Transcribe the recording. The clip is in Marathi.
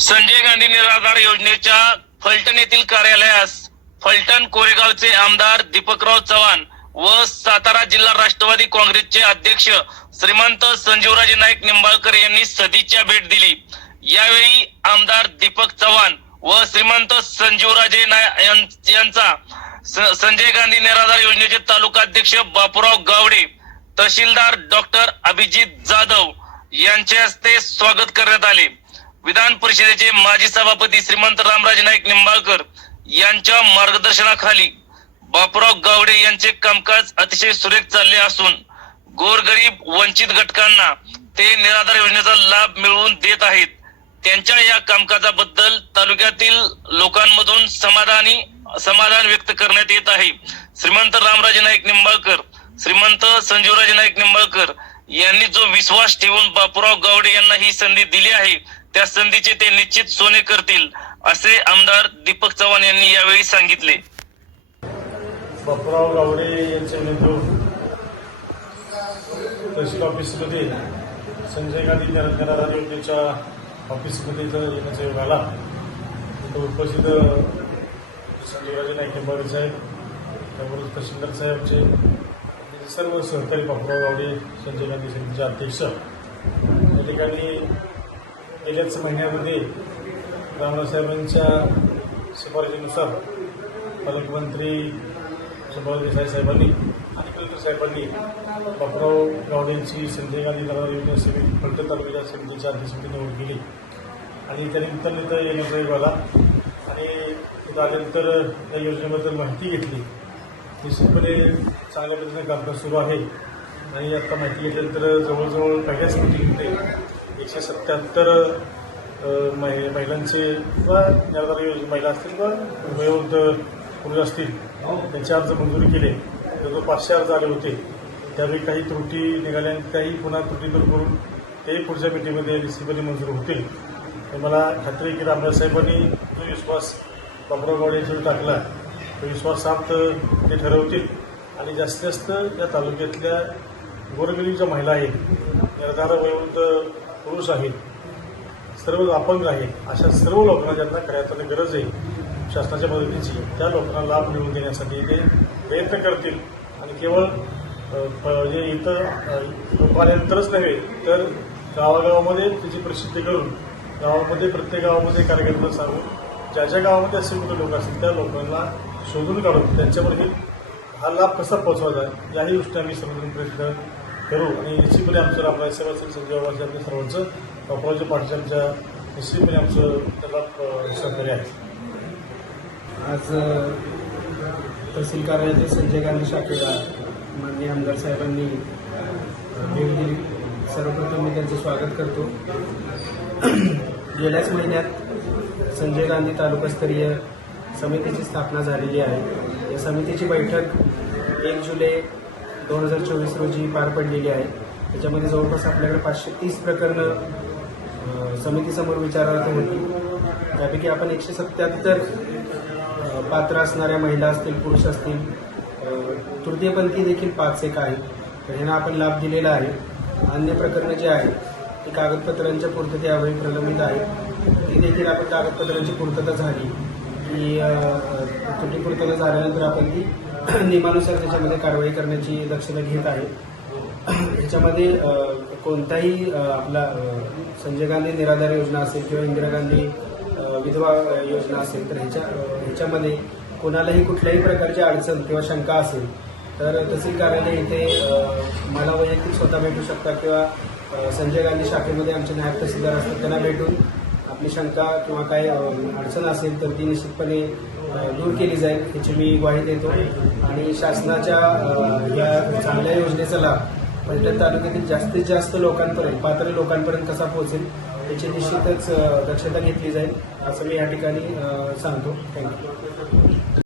संजय गांधी निराधार योजनेच्या फलटण येथील कार्यालयास फलटण कोरेगावचे आमदार दीपकराव चव्हाण व सातारा जिल्हा राष्ट्रवादी काँग्रेसचे अध्यक्ष श्रीमंत संजीवराजे नाईक निंबाळकर यांनी सदिच्छा भेट दिली. यावेळी आमदार दीपक चव्हाण व श्रीमंत संजीवराजे नाय- यांचा स- संजय गांधी निराधार योजनेचे तालुका अध्यक्ष बापूराव गावडे तहसीलदार डॉक्टर अभिजित जाधव यांच्या हस्ते स्वागत करण्यात आले. विधान परिषदेचे माजी सभापती श्रीमंत रामराज नाईक निंबाळकर यांच्या मार्गदर्शनाखाली बापूराव गावडे यांचे कामकाज अतिशय सुरेख चालले असून गोरगरीब वंचित घटकांना ते निराधार योजनेचा लाभ मिळवून देत आहेत. त्यांच्या या कामकाजाबद्दल तालुक्यातील लोकांमधून समाधानी समाधान व्यक्त करण्यात येत आहे. श्रीमंत रामराजे नाईक निंबाळकर श्रीमंत संजीवराजे नाईक निंबाळकर यांनी जो विश्वास ठेवून बापूराव गावडे यांना ही संधी दिली आहे त्या संधीचे ते निश्चित सोने करतील असे आमदार दीपक चव्हाण यांनी यावेळी सांगितले. बापराव गावडे यांचे नेतृत्व तहसील ऑफिसमध्ये संजय गांधी निराधार योजनेच्या ऑफिसमध्ये जर येण्याचा योग आला. इथं उपस्थित संजयराजे नाईक निंबाळकर साहेब त्याबरोबर तहसीलदार साहेबचे म्हणजे सर्व सहकारी बापराव गावडे संजय गांधी समितीचे अध्यक्ष या ठिकाणी गेल्याच महिन्यामध्ये रामराव शिफारशीनुसार पालकमंत्री सुभाष देसाई साहेबांनी आणि कलेक्टर साहेबांनी बापराव गावडेंची संजय गांधी नगर योजना समिती फलटण तालुक्याच्या समितीच्या अध्यक्षपदी निवड केली. आणि त्यानिमित्तानं इथं येण्याचा योग आला. आणि तिथं आल्यानंतर या योजनेबद्दल माहिती घेतली. निश्चितपणे चांगल्या पद्धतीने कामकाज सुरू आहे. आणि आता माहिती घेतल्यानंतर जवळजवळ पहिल्याच मिटिंगमध्ये एकशे सत्याहत्तर महि महिलांचे किंवा निराधार महिला असतील किंवा वयोवृद्ध पुरुष असतील त्यांचे अर्ज मंजुरी केले जवळजवळ पाचशे अर्ज आले होते त्यावेळी काही त्रुटी निघाल्या काही पुन्हा त्रुटी दूर करून ते पुढच्या मिटिंगमध्ये रिसिव्हली मंजूर होतील. तर मला खात्री की रामदास साहेबांनी जो विश्वास बाबुराव गावडे जो टाकला तो विश्वास सार्थ ते ठरवतील. आणि जास्तीत जास्त या तालुक्यातल्या गोरगरीबच्या महिला आहेत निर्धार वयोवृद्ध पुरुष आहेत सर्व अपंग आहेत अशा सर्व लोकांना ज्यांना खऱ्या गरज आहे शासनाच्या मदतीची त्या लोकांना लाभ मिळवून देण्यासाठी ते प्रयत्न करतील. आणि केवळ अ, प- जे इथं लोक आल्यानंतरच नव्हे तर गावागावामध्ये त्याची प्रसिद्धी करून गावामध्ये प्रत्येक गावामध्ये कार्यक्रम सांगून ज्या ज्या गावामध्ये असे मोठे लोक असतील त्या लोकांना शोधून काढून त्यांच्यामध्ये हा लाभ कसा पोहोचवायचा याही गोष्टी आम्ही समजून प्रयत्न करू. आणि निश्चितपणे आमचं आपल्या साहेब असेल संजय बाबा असेल आपल्या सर्वांचं बापरावच्या पाठशांच्या निश्चितपणे आमचं त्याला सहकार्य आहे. आज तहसील कार्यालयातील संजय गांधी शाखेला माननीय आमदार साहेबांनी भेट दिली. सर्वप्रथम मी त्यांचं स्वागत करतो. गेल्याच महिन्यात संजय गांधी तालुकास्तरीय समितीची स्थापना झालेली आहे. या समितीची बैठक एक जुलै दोन हजार चोवीस रोजी पार पडलेली आहे. त्याच्यामध्ये जवळपास आपल्याकडे पाचशे तीस प्रकरणं समितीसमोर विचारार्थ होती. त्यापैकी आपण एकशे सत्याहत्तर पात्र असणाऱ्या महिला असतील पुरुष असतील तृतीयपंथी देखील पाच एक आहे. तर ह्यांना आपण लाभ दिलेला आहे. अन्य प्रकरणं जी आहेत ती कागदपत्रांच्या पूर्ततेअभावी प्रलंबित आहेत. ती देखील आपण कागदपत्रांची पूर्तता झाली. की अ, पूर्तता झाल्यानंतर आपण ती नियमानुसार त्याच्यामध्ये कारवाई करण्याची दक्षता घेत आहे. याच्यामध्ये कोणताही आपला संजय गांधी निराधार योजना असेल किंवा इंदिरा गांधी विधवा योजना असेल तर ह्याच्या ह्याच्यामध्ये कोणालाही कुठल्याही प्रकारची अडचण किंवा शंका असेल तर तहसील कार्यालय इथे मला वैयक्तिक स्वतः भेटू शकता किंवा संजय गांधी शाखेमध्ये आमचे नायब तहसीलदार असतात त्यांना भेटून आपली शंका किंवा काय अडचण असेल तर ती निश्चितपणे दूर केली जाईल याची मी ग्वाही देतो. आणि शासनाच्या या चांगल्या योजनेचा लाभ फलटण तालुक्यातील जास्तीत जास्त लोकांपर्यंत पात्र लोकांपर्यंत कसा पोहोचेल याची निश्चितच दक्षता घेतली जाईल असं मी या ठिकाणी सांगतो. थँक्यू